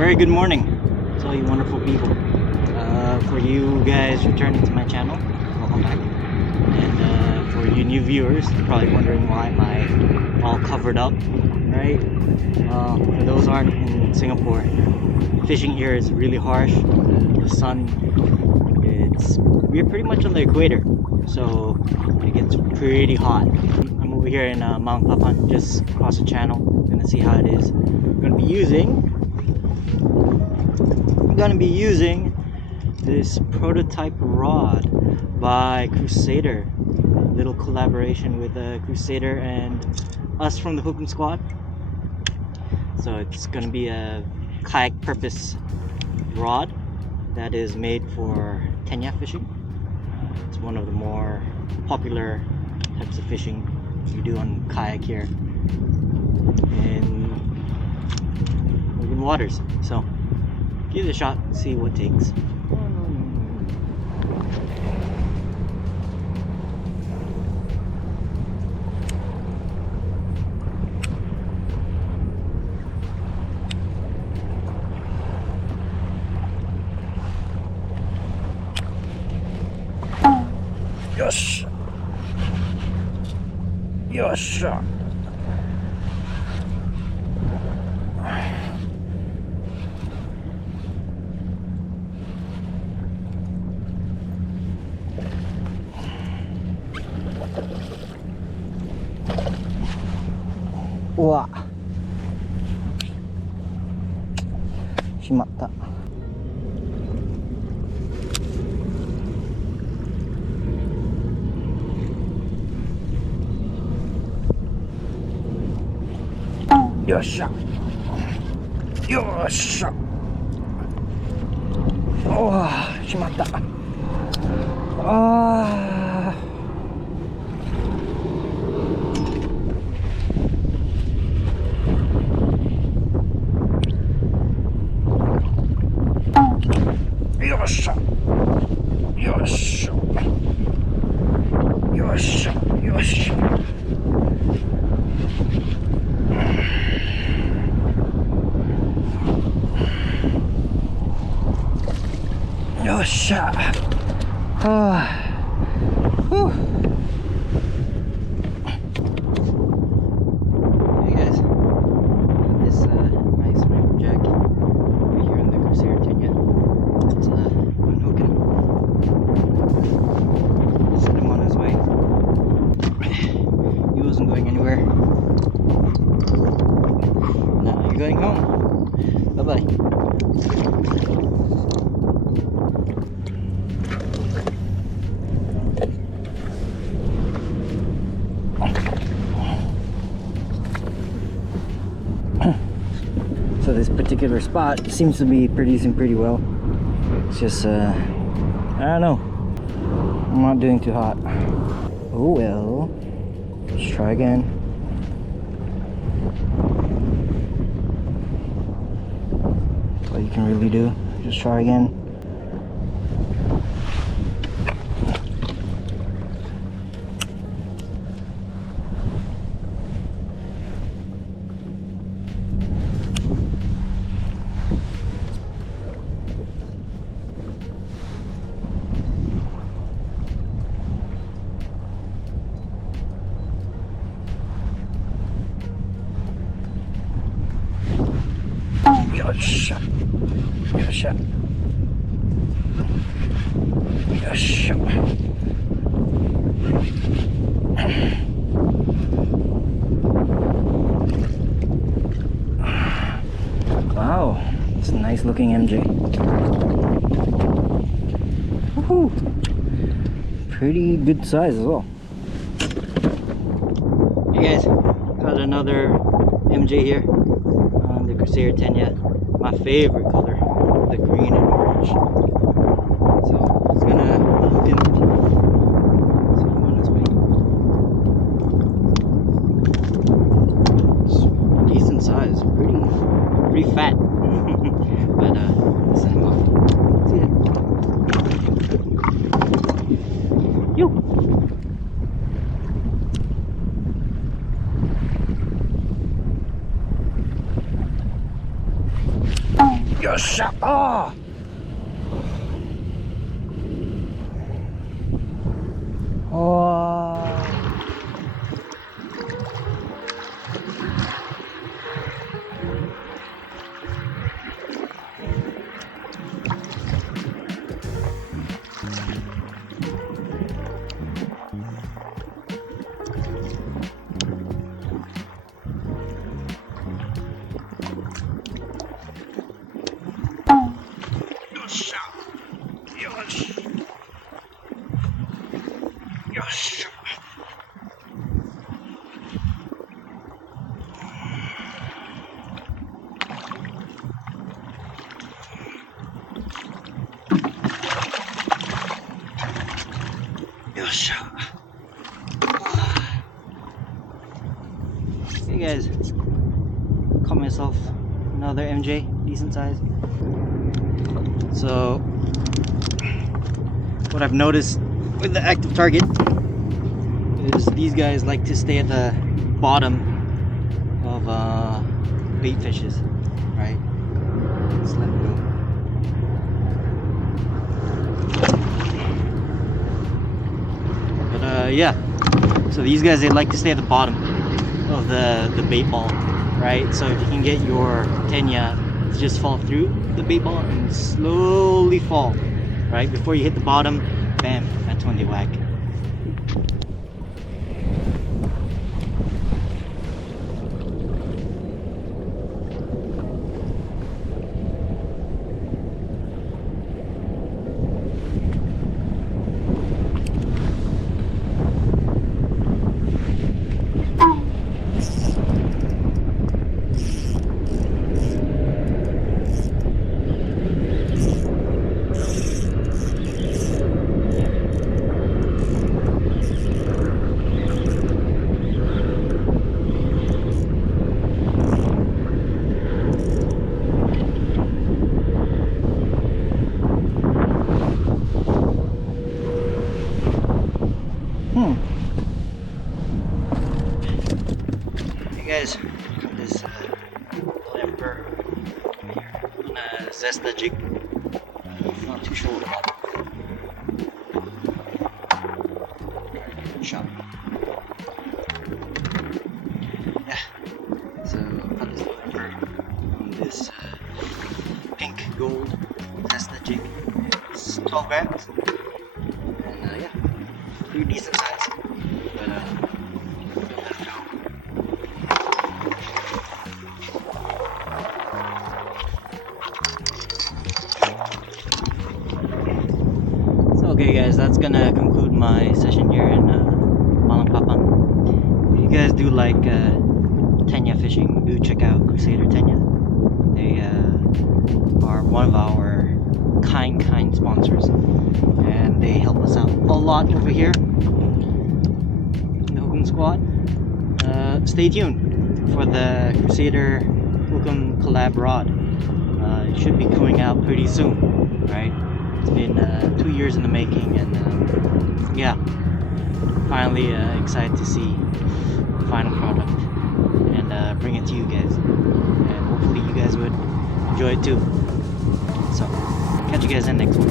Very good morning to all you wonderful people. For you guys returning to my channel, welcome back. And for you new viewers, probably wondering why am I all covered up, right? For those who aren't in Singapore, fishing here is really harsh. The sun, we're pretty much on the equator, so it gets pretty hot. I'm over here in Malang Papan, just across the channel. Gonna see how it is. I'm gonna be using this prototype rod by Crusader. A little collaboration with Crusader and us from the Hooking Squad. So it's gonna be a kayak purpose rod that is made for Tenya fishing. It's one of the more popular types of fishing we do on kayak here in open waters. So give it a shot and see what takes. Yes. Yes. Wah. Shimatta. Yosha. Yosha. Oh, shimatta. Ah. Yosha. Yosha. Yosha. Yosha. Yosha. Whew. Hey guys, got this nice rainbow jack right here on the Crusader Tenya. It's unhooking. Send him on his way. He wasn't going anywhere. Now you're going home. Bye bye. So this particular spot seems to be producing pretty well. It's just I don't know, I'm not doing too hot. Oh well, let's try again. That's all you can really do, just try again. Yosha. Yosha. Yosha. Wow, it's a nice looking MJ. Woohoo! Pretty good size as well. Hey guys, got another MJ here on the Crusader Tenya. My favorite color, the green and orange. So it's gonna hook him. So I'm on his way. It's decent size, pretty fat. But send him off. See ya. Yo. Yes. Oh. Oh. Hey guys, caught myself another MJ, decent size. So, what I've noticed with the active target is these guys like to stay at the bottom of bait fishes, right? Just let it go. But yeah, so these guys, they like to stay at the bottom of the bait ball, right? So if you can get your Tenya to just fall through the bait ball and slowly fall, right? Before you hit the bottom, bam, that's when they whack. Hey guys, got this little emperor on a Zesta jig. Not too sure what about it. Shot. Yeah, so got this little emperor on this pink gold Zesta jig. It's 12 grams, and yeah, pretty decent size. But let it go. Okay guys, that's gonna conclude my session here in Malang Papan. If you guys do like Tenya fishing, do check out Crusader Tenya. They are one of our kind sponsors, and they help us out a lot over here in the Hukum Squad. Stay tuned for the Crusader Hukum collab rod. It should be coming out pretty soon, right? It's been 2 years in the making, and yeah, finally excited to see the final product and bring it to you guys, and hopefully you guys would enjoy it too. So catch you guys in the next one.